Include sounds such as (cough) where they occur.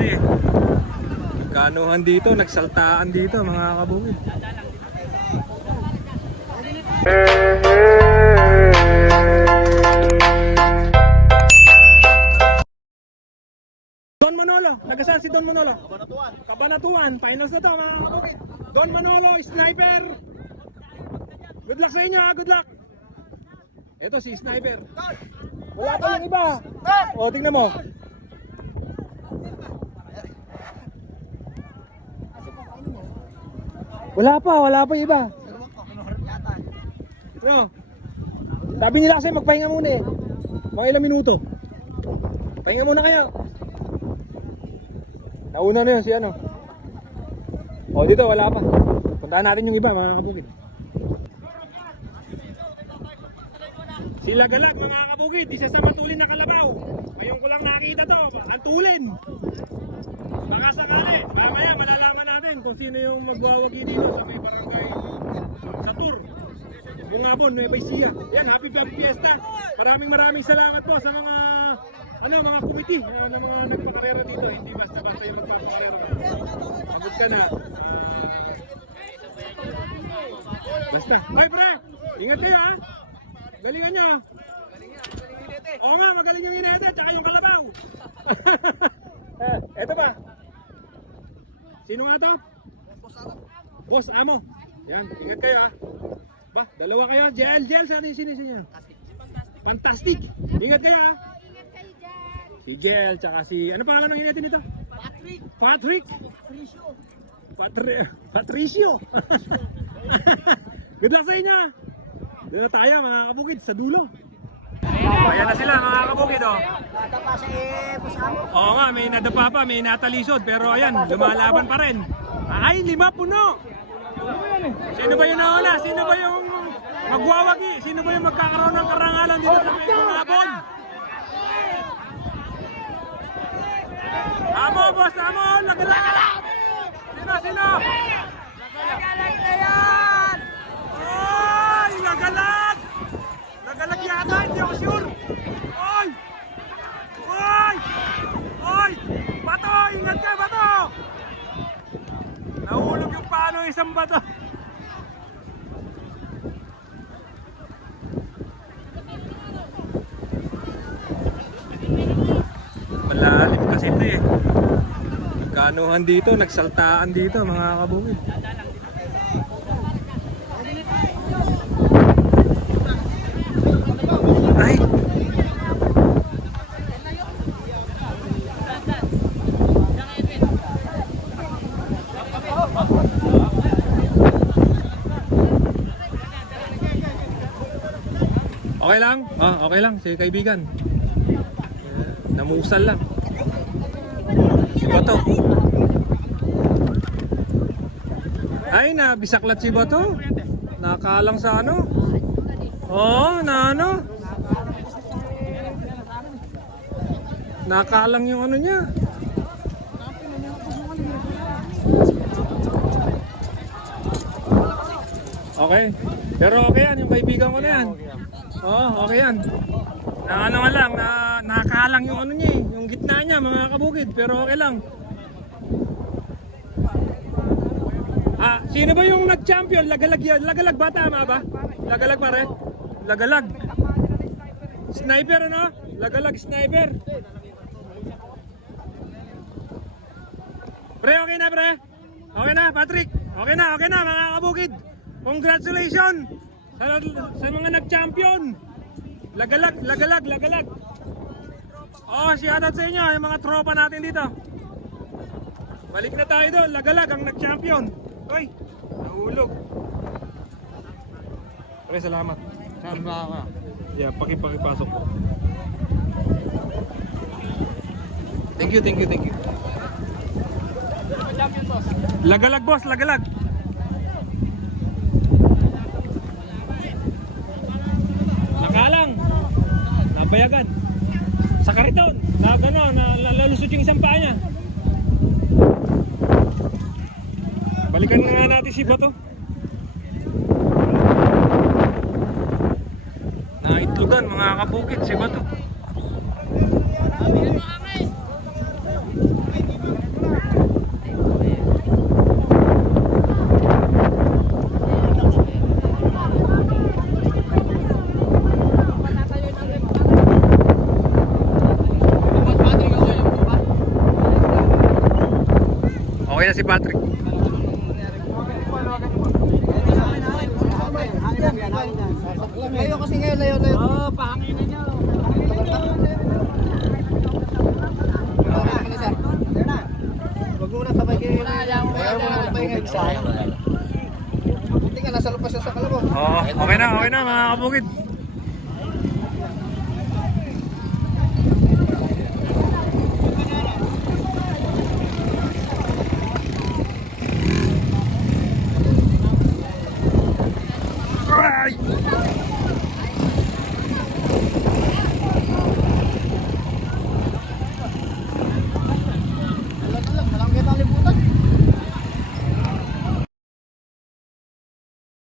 eh. Nagkanuhan dito, nagsaltaan dito mga kabukid. Don Manolo, nagasaan si Don Manolo? Kabanatuan. Kabanatuan, finals na to mga kabukid. Don Manolo, sniper. Good luck sa inyo ha, good luck. Ito si sniper. Wala pa yung iba. O, tingnan mo. Wala pa, wala pa iba. No. Sabi nila kasi magpahinga muna eh. Mga ilang minuto. Pahinga muna kayo. Nauna na yun si ano. O dito wala pa. Puntahan natin yung iba mga kabukid. Sila galag mga kabukid, isa sa matulin na kalabaw. Ngayon ko lang nakita to, ang tulin. Baka sakali, mamaya malalaman kung sino yung magwawagi dito sa may barangay sa tour. Bungabon, Nueva Ecija. Yan, happy Fiesta. Maraming maraming salamat po sa mga ano mga committee uh, na mga nagpakarera dito. Hindi basta-basta yung nagpakarera. Abot ka na. Ah, basta. Hoy pre, ingat kayo ha. Galingan nyo. Oo nga, magaling yung inete, tsaka yung kalabaw. (laughs) eto pa. Sino nga to? Boss Amo. Yan, ingat kayo ha. Ba, dalawa kayo. Jel, Jel, saan yung sino sino? Fantastic. Ingat kayo ha. Si Jel, tsaka si, ano pangalan ng inete nito? Patrick. Patrick. Patri Patricio. (laughs) Good luck sa inyo. Doon na tayo mga kabukid sa dulo. Ayan na sila mga kabukid oh. Nadapa si Busamo. Oo nga, may nadapa pa, may natalisod pero ayan, lumalaban pa rin. Ay, lima puno. Sino ba yung nauna? Sino ba yung magwawagi? Sino ba yung magkakaroon ng karangalan dito sa bungabon? Amo, boss, amo, lagalag! Sino, sino? Nagalag na yan! Ay, lagalag! Lagalag yata, hindi ako sure. Oy! Oy! Oy! Bato! Ingat ka, bato! Nahulog yung paano ng isang bato. Malalim kasi ito eh. Nagkanuhan dito, nagsaltaan dito mga kabukid. Ay! Okay lang? Ah, okay lang. Sige kaibigan. Eh, Namusal lang. Si Bato. Ay, nabisaklat si Bato. Nakalang sa ano? Oo, na ano? Nakalang yung ano niya. Okay. Pero okay yan, yung kaibigan ko na yan. Oo, okay yan. Na ano nga lang, na nakalang yung ano niya eh, yung gitna niya mga kabukid, pero okay lang. Ah, sino ba yung nag-champion? Lagalag. Lagalag ba tama ba? Lagalag pare? Lagalag. Sniper ano? Lagalag sniper. Pre, okay na pre? Okay na, Patrick? Okay na, okay na mga kabukid. Congratulations sa, sa mga nag-champion. Lagalag, lagalag, lagalag. Oh, shoutout sa inyo, yung mga tropa natin dito. Balik na tayo doon, lagalag ang nag-champion. Hoy, nahulog. Pre, salamat. Ba ka? Yeah, pakipakipasok po. Thank you, thank you, thank you. Lagalag boss, lagalag. Nakalang. Nabayagan. Sa kariton. Na ano, na lalusot yung isang paa niya. Balikan na nga natin si Bato. Naitlugan mga kabukit si Bato. Si Patrick. Layo kasi ngayon, layo, layo. Oo, oh, pahangin na niya. Huwag mo na tabay kayo. Ayaw mo na tabay kayo. Hindi ka, nasa lupas na sa kalabaw. Oo, okay na, okay na mga kabukid. Bye.